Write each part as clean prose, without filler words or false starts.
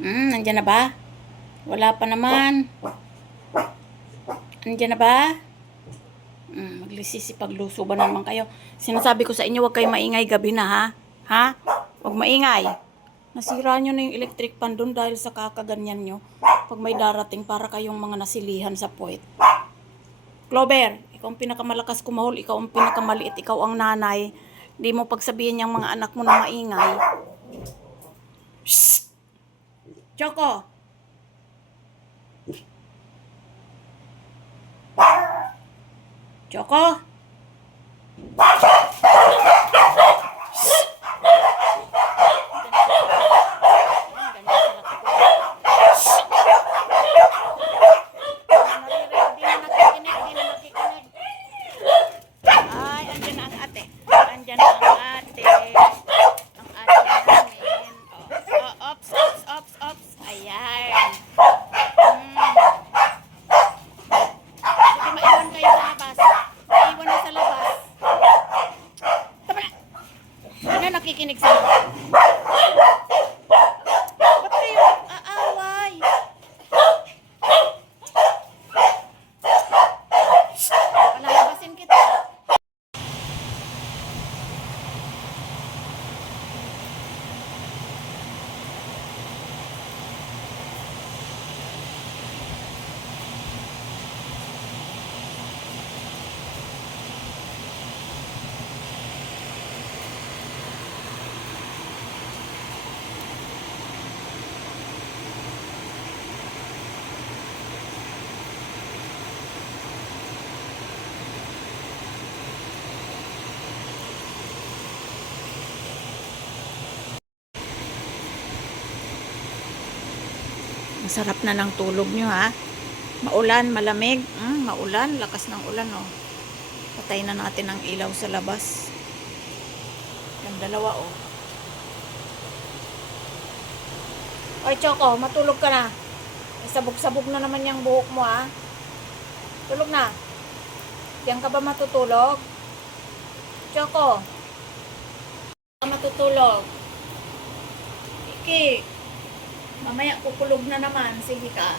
Nandyan na ba? Wala pa naman. Nandyan na ba? Maglisisipagluso ba naman kayo? Sinasabi ko sa inyo, huwag kayo maingay gabi na, ha? Ha? Huwag maingay. Nasira nyo na yung electric pan doon dahil sa kakaganyan nyo. Pag may darating para kayong mga nasilihan sa puwet. Clover, ikaw ang pinakamalakas kumahol, ikaw ang pinakamaliit, ikaw ang nanay. Hindi mo pagsabihin yung mga anak mo na maingay. Shhh! Choco! Choco! Ay, andyan na ang ate. Andyan na ang ate. Ang ate namin. Ops, ops, ops, ops. Ayan. Sige, maiwan kayo sa labas. Maiwan na sa labas. Tama na. Ano nakikinig sa mga? Ba't kayo aaway? Palalabasin kita. Masarap na ng tulog nyo, ha? Maulan, malamig. Maulan, lakas ng ulan, oh. Patay na natin ang ilaw sa labas. Yung dalawa, oh. Oy, Choco, matulog ka na. Sabog-sabog na naman yung buhok mo, ha? Tulog na. Diyan ka ba matutulog? Choco. Ka matutulog. Iki. Mamaya kukulog na naman. Sige ka.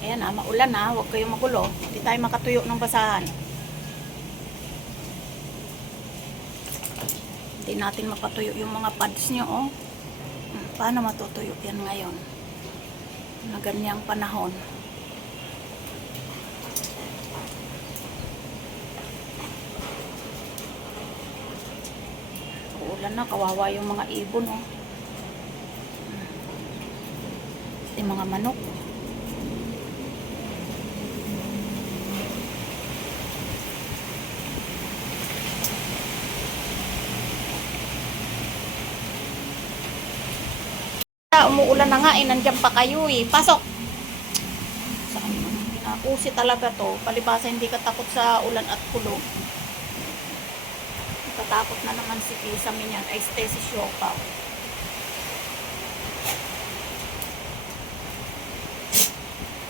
Ayan na, maulan na. Huwag kayong magulo. Hindi tayo makatuyo ng basahan. Hindi natin mapatuyo yung mga pads nyo, oh. Paano matutuyo yan ngayon? Na ganyang panahon. Uulan na, kawawa yung mga ibon, oh. Yung mga manok. Umuulan na nga, nandiyan pa kayo, eh. Pasok! Saan mo? Pinakusi talaga to. Palibasa hindi ka takot sa ulan at kulog. Natatakot na naman si Kisa minyan. Ay, stay si Shopa.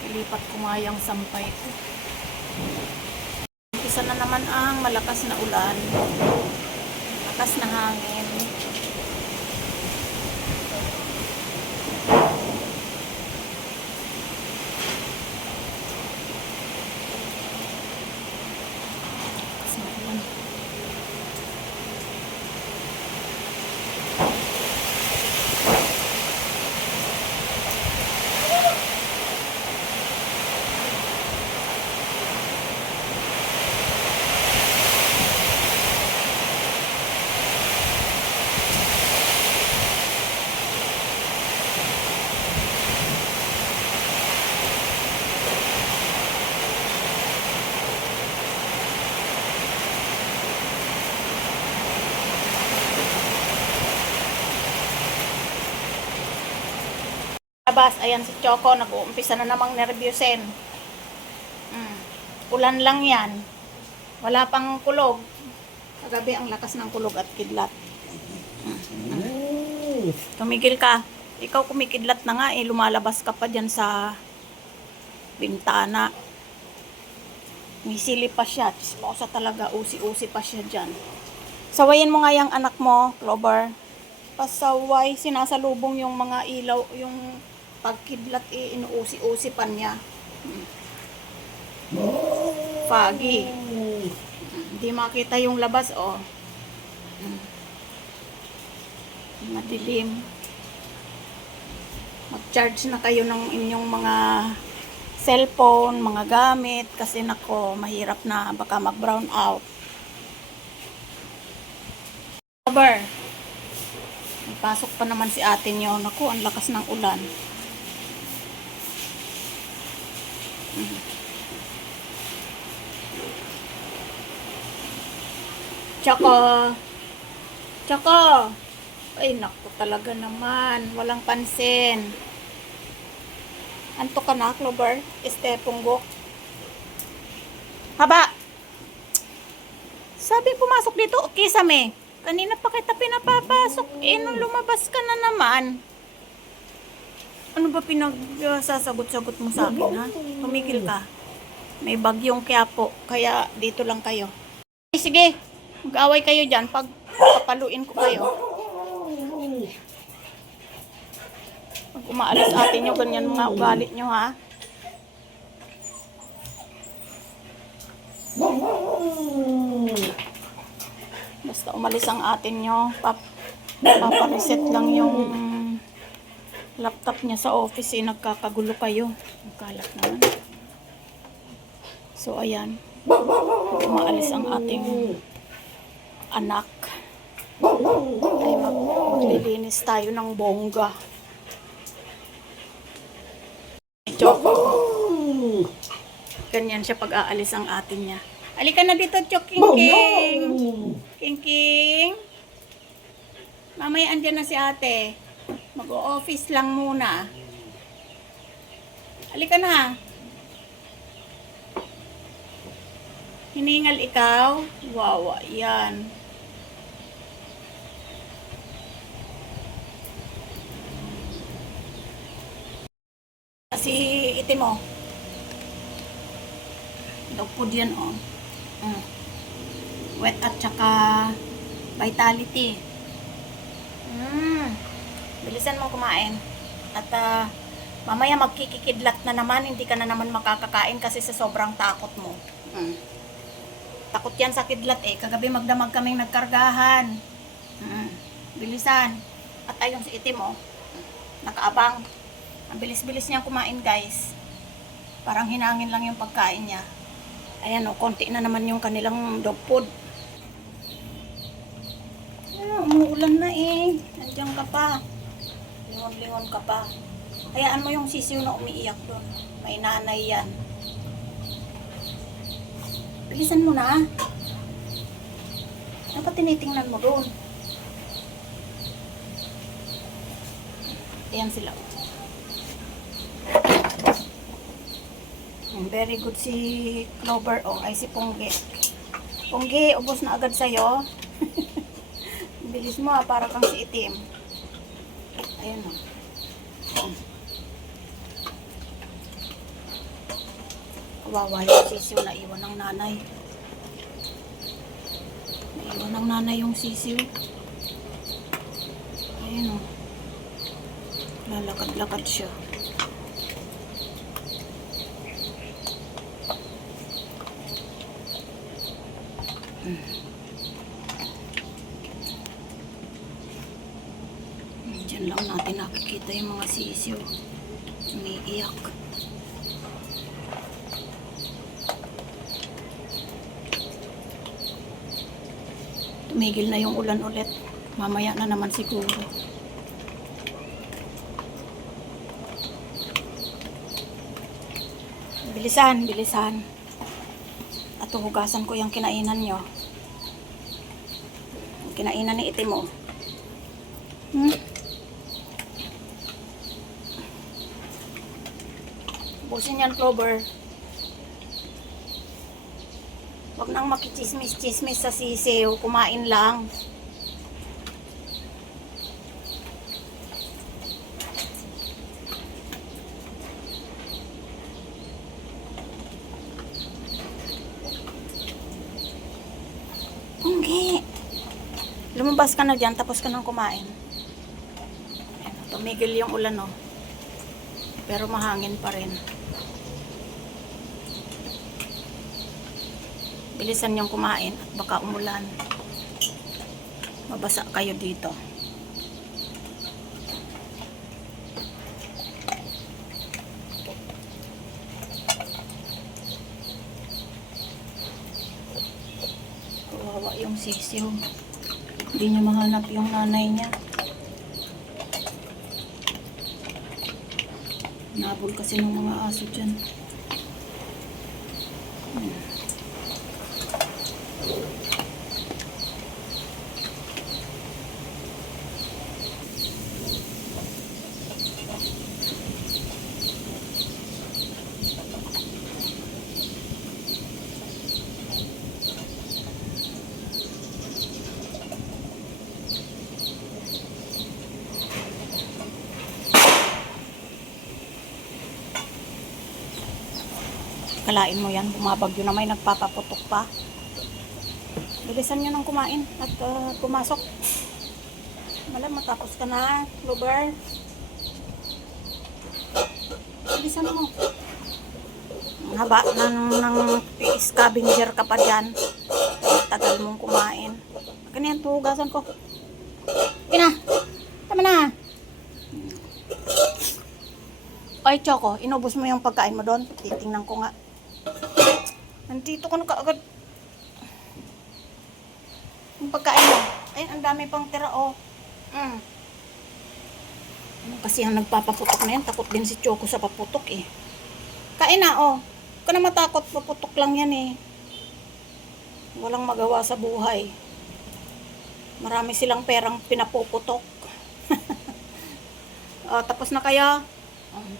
Ilipat ko nga yung sampay ko. Isa na naman ang malakas na ulan. Malakas na hangin. Labas, ayan si Choco, nag-uumpisa na namang nervyusin. Ulan lang yan. Wala pang kulog. Kagabi ang lakas ng kulog at kidlat. Tumigil ka. Ikaw kumikidlat na nga eh, lumalabas ka pa dyan sa bintana. Misili pa siya. Chismosa talaga. Usi-usi pa siya dyan. Sawayin mo nga yung anak mo, Clover. Pasaway. Sinasalubong yung mga ilaw. Yung pagkidlat eh, inuusi-usi pa niya. Foggy. Hindi makita yung labas, oh. Madilim. Mag-charge na kayo ng inyong mga cellphone, mga gamit, kasi nako, mahirap na, baka mag-brown out. Cover. May pasok pa naman si ate nyo. Naku, ang lakas ng ulan. Choco. Choco. Ay, naku talaga naman. Walang pansin. Anto ka na, Clover? Punggok. Haba! Sabi pumasok dito, okay same. Kanina pa kita pinapapasok. Nung lumabas ka na naman. Ano ba pinagsasagot-sagot mo sa akin, ha? Tumigil ka. May bagyong Quiapo, kaya dito lang kayo. Sige, mag-away kayo dyan pag papaluin ko kayo. Pag umaalis atin nyo, ganyan mga ugali nyo, ha? Basta umalis ang atin nyo, papareset lang yung laptop niya sa office, eh, nagkakagulo kayo. Magkalat naman. So, ayan. Pag umaalis ang ating anak, ay maglilinis tayo ng bongga. Choco. Ganyan siya pag aalis ang atin niya. Halika na dito, Choking King. King King. Mamaya andyan na si ate. Mag-o-office lang muna. Halika na. Hiningal ikaw? Wawa, yan. Si itim mo. Dog food yan, oh. Wet at saka vitality. Bilisan mo kumain. At mamaya magkikikidlat na naman. Hindi ka na naman makakakain kasi sa sobrang takot mo. Takot yan sa kidlat eh. Kagabi magdamag kaming nagkargahan. Bilisan. At ayun si itim mo. Nakaabang. Ang bilis-bilis niyang kumain, guys. Parang hinangin lang yung pagkain niya. Ayan o, konti na naman yung kanilang dog food. Umuulan na eh. Nandiyan ka pa. Lingon-lingon ka pa. Hayaan mo yung sisiw na umiiyak doon. May nanay yan. Bilisan mo na. Ano pa tinitingnan mo doon? Ayan sila. Very good si Clover. Oh, ay si Pongge. Pongge, ubos na agad sa'yo. Bilis mo ha, para kang si itim. Ayan o. Kawawa yung sisiw na iwan ng nanay. Naiwan ng nanay yung sisiw. Ayan o. Lalakad-lakad siya. Diyan lang natin nakikita yung mga sisiw. Umiiyak. Tumigil na yung ulan ulit. Mamaya na naman siguro. Bilisan, bilisan. At hugasan ko yung kinainan nyo. Yung kinainan ni itim mo. Busin yan, Clover. Huwag nang makichismis-chismis sa sisiw. Kumain lang. lumabas ka na dyan, tapos ka nang kumain. Ayan, tumigil yung ulan, oh. Pero mahangin pa rin. Bilisan niyong kumain at baka umulan. Mabasa kayo dito. Kawawa yung sisiw. Hindi niya mahanap yung nanay niya. Nabol kasi ng mga aso dyan. Kalain mo yan, bumabagyo na may nagpapaputok pa. Bilisan nyo nang kumain at pumasok. Malam, matapos ka na, Lover. Bilisan mo. Ang haba ng scavenger ka pa dyan. Tagal mong kumain. Ganyan, tuhugasan ko. Ina, tama na. Ay, Choco, inubos mo yung pagkain mo doon. Titingnan ko nga. Nandito ko na kaagad. Yung pagkain mo. Ay, ang dami pang tira, oh. Kasi ang nagpapaputok na yan, takot din si Choco sa paputok, eh. Kain na, oh. Huwag ka na matakot, paputok lang yan, eh. Walang magawa sa buhay. Marami silang perang pinapuputok. Oh, tapos na kayo?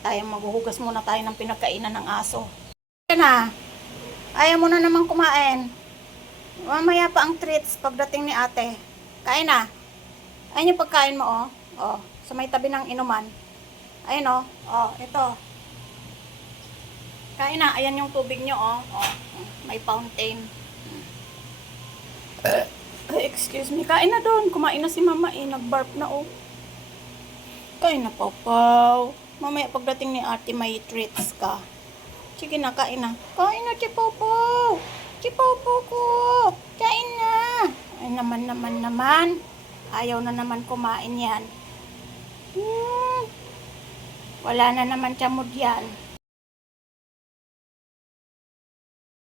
Tayo maghuhugas muna tayo ng pinagkainan ng aso. Na, ayaw mo na naman kumain. Mamaya pa ang treats pagdating ni ate. Kain na. Ayun yung pagkain mo, oh. Oh, sa may tabi ng inuman. Ayun, oh. Oh, ito. Kain na. Ayan yung tubig nyo, oh. Oh, may fountain. Excuse me. Kain na doon. Kumain na si mama, eh. Nag-barf na, oh. Kain na, Pawpaw. Mamaya pagdating ni ate, may treats ka. Sige na, kain na. Kain na, Chipopo. Chipopo ko. Kain na. Ay, naman. Ayaw na naman kumain yan. Wala na naman tiyan mo diyan.